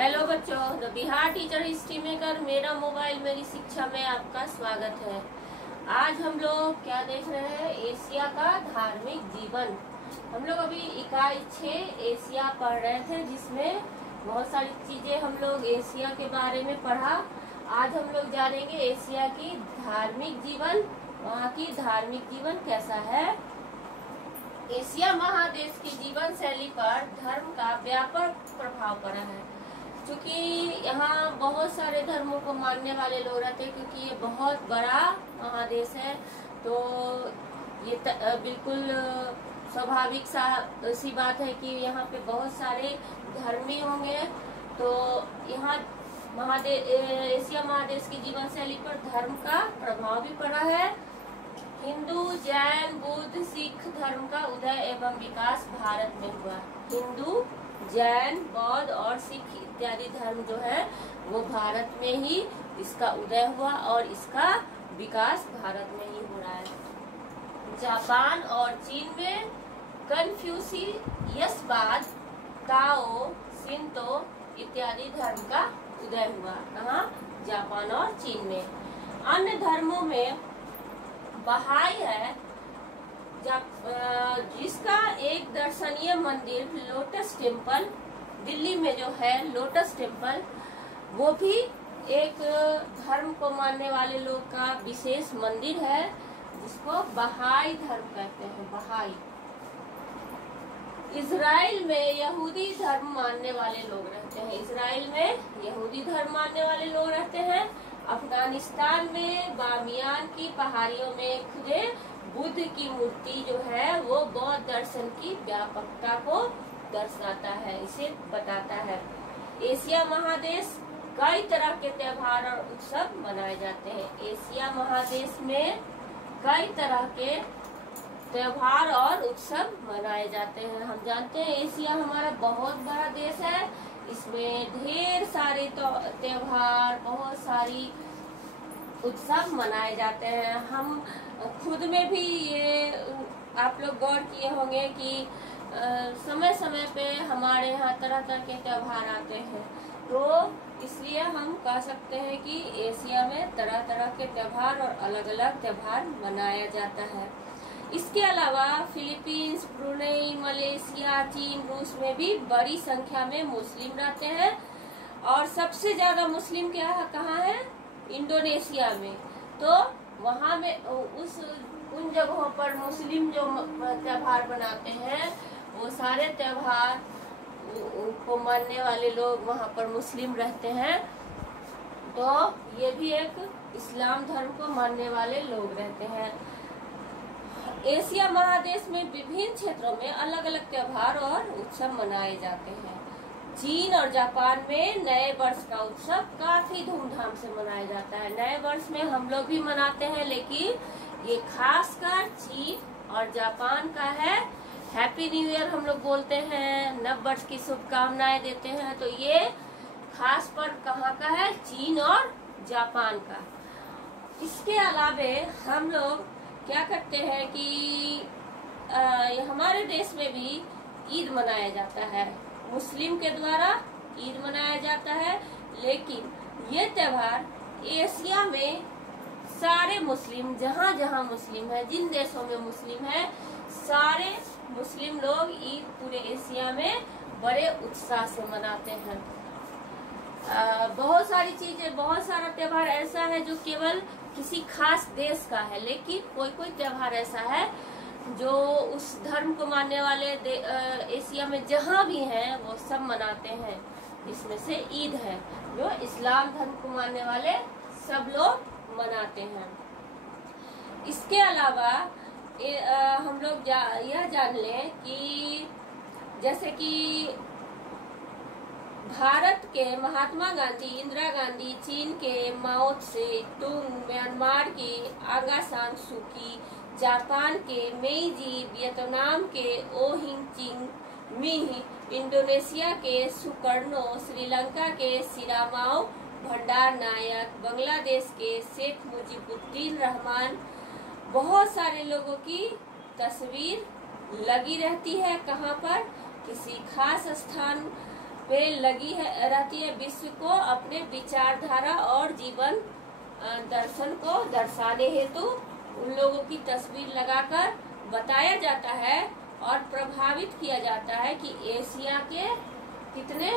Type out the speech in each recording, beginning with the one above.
Hello बच्चों, the Bihar teacher history maker मेरा mobile मेरी शिक्षा में आपका स्वागत है। आज हम लोग क्या देख रहे हैं? एशिया का धार्मिक जीवन। हम लोग अभी इकाई 6 एशिया पढ़ रहे थे, जिसमें बहुत सारी चीजें हम लोग एशिया के बारे में पढ़ा। आज हम लोग जानेंगे एशिया की धार्मिक जीवन, वहाँ की धार्मिक जीवन कैसा है। एशिया महादेश की जीवन शैली पर धर्म का व्यापक प्रभाव पड़ा है। क्योंकि यहाँ बहुत सारे धर्मों को मानने वाले लोग रहते हैं, क्योंकि ये बहुत बड़ा महादेश है, तो ये बिल्कुल स्वाभाविक सी बात है कि यहाँ पे बहुत सारे धर्मी होंगे। तो यहाँ एशिया महादेश की जीवन शैली पर धर्म का प्रभाव भी पड़ा है। हिंदू, जैन, बुद्ध, सिख धर्म का उदय एवं विकास भारत में हुआ। हिंदू, जैन, बौद्ध और सिख इत्यादि धर्म जो है वो भारत में ही इसका उदय हुआ और इसका विकास भारत में ही हो रहा है। जापान और चीन में कन्फ्यूशियसवाद, ताओ, शिंतो इत्यादि धर्म का उदय हुआ। कहाँ? जापान और चीन में। अन्य धर्मों में बहाई है, जिसका एक दर्शनीय मंदिर लोटस टेम्पल दिल्ली में जो है, लोटस टेम्पल, वो भी एक धर्म को मानने वाले लोग का विशेष मंदिर है, जिसको बहाई धर्म कहते हैं। बहाई। इजराइल में यहूदी धर्म मानने वाले लोग रहते हैं। इजराइल में यहूदी धर्म मानने वाले लोग रहते हैं। अफगानिस्तान में बामियान की पहाड़ियों में खुदे बुद्ध की मूर्ति जो है वो बौद्ध दर्शन की व्यापकता को दर्शाता है, इसे बताता है। एशिया महादेश कई तरह के त्योहार और उत्सव मनाए जाते हैं। एशिया महादेश में कई तरह के त्योहार और उत्सव मनाए जाते हैं। हम जानते हैं एशिया हमारा बहुत बड़ा देश है, इसमें ढेर सारे त्योहार, बहुत सारी उत्सव मनाए जाते हैं। हम खुद में भी ये आप लोग गौर किए होंगे कि समय समय पे हमारे यहाँ तरह तरह के त्योहार आते हैं, तो इसलिए हम कह सकते हैं कि एशिया में तरह तरह के त्योहार और अलग अलग त्योहार मनाया जाता है। इसके अलावा फिलीपींस, ब्रुनेई, मलेशिया, चीन, रूस में भी बड़ी संख्या में मुस्लिम रहते हैं। और सबसे ज्यादा मुस्लिम कहाँ है? इंडोनेशिया में। तो वहाँ में उन जगहों पर मुस्लिम जो त्योहार बनाते हैं, वो सारे त्योहार को मानने वाले लोग वहाँ पर मुस्लिम रहते हैं। तो ये भी एक इस्लाम धर्म को मानने वाले लोग रहते हैं। एशिया महादेश में विभिन्न क्षेत्रों में अलग अलग त्योहार और उत्सव मनाए जाते हैं। चीन और जापान में नए वर्ष का उत्सव काफी धूमधाम से मनाया जाता है। नए वर्ष में हम लोग भी मनाते हैं, लेकिन ये खासकर चीन और जापान का है। हैप्पी न्यू ईयर हम लोग बोलते हैं, नव वर्ष की शुभकामनाएं देते हैं। तो ये खास पर्व कहाँ का है? चीन और जापान का। इसके अलावे हम लोग क्या करते हैं कि हमारे देश में भी ईद मनाया जाता है। मुस्लिम के द्वारा ईद मनाया जाता है, लेकिन ये त्योहार एशिया में सारे मुस्लिम, जहाँ जहाँ मुस्लिम है, जिन देशों में मुस्लिम है, सारे मुस्लिम लोग ईद पूरे एशिया में बड़े उत्साह से मनाते हैं। बहुत सारी चीजें, बहुत सारा त्योहार ऐसा है जो केवल किसी खास देश का है, लेकिन कोई कोई त्योहार ऐसा है जो उस धर्म को मानने वाले एशिया में जहाँ भी हैं वो सब मनाते हैं। इसमें से ईद है जो इस्लाम धर्म को मानने वाले सब लोग मनाते हैं। इसके अलावा हम लोग यह जान लें कि जैसे कि भारत के महात्मा गांधी, इंदिरा गांधी, चीन के माओ त्से तुंग, म्यांमार की आंगा सान सू की, जापान के मेइजी, वियतनाम के ओ हिंग चिंग मिह, इंडोनेशिया के सुकर्णो, श्रीलंका के सिरामाओ भंडार नायक, बांग्लादेश के शेख मुजीबुद्दीन रहमान, बहुत सारे लोगों की तस्वीर लगी रहती है। कहाँ पर? किसी खास स्थान पे लगी रहती है विश्व को अपने विचारधारा और जीवन दर्शन को दर्शाने हेतु उन लोगों की तस्वीर लगाकर बताया जाता है और प्रभावित किया जाता है कि एशिया के कितने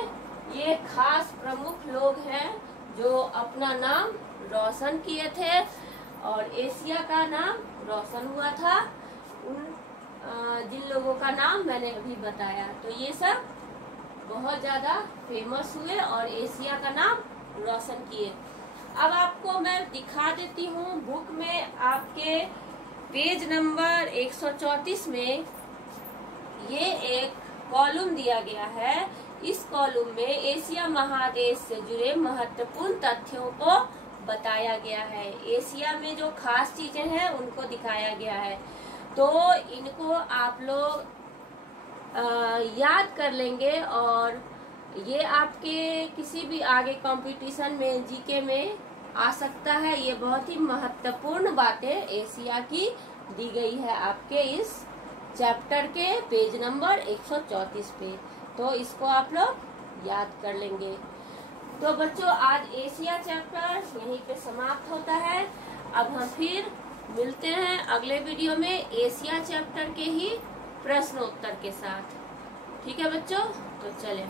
ये खास प्रमुख लोग हैं जो अपना नाम रोशन किए थे और एशिया का नाम रोशन हुआ था उन जिन लोगों का नाम मैंने अभी बताया। तो ये सब बहुत ज्यादा फेमस हुए और एशिया का नाम रोशन किए। अब आपको मैं दिखा देती हूँ बुक में आपके पेज नंबर 134 में ये एक कॉलम दिया गया है। इस कॉलम में एशिया महादेश से जुड़े महत्वपूर्ण तथ्यों को बताया गया है। एशिया में जो खास चीजें हैं उनको दिखाया गया है। तो इनको आप लोग याद कर लेंगे और ये आपके किसी भी आगे कंपटीशन में जीके में आ सकता है। ये बहुत ही महत्वपूर्ण बातें एशिया की दी गई है आपके इस चैप्टर के पेज नंबर 134 पे। तो इसको आप लोग याद कर लेंगे। तो बच्चों आज एशिया चैप्टर यहीं पे समाप्त होता है। अब हम फिर मिलते हैं अगले वीडियो में एशिया चैप्टर के ही प्रश्नोत्तर के साथ। ठीक है बच्चों, तो चलें।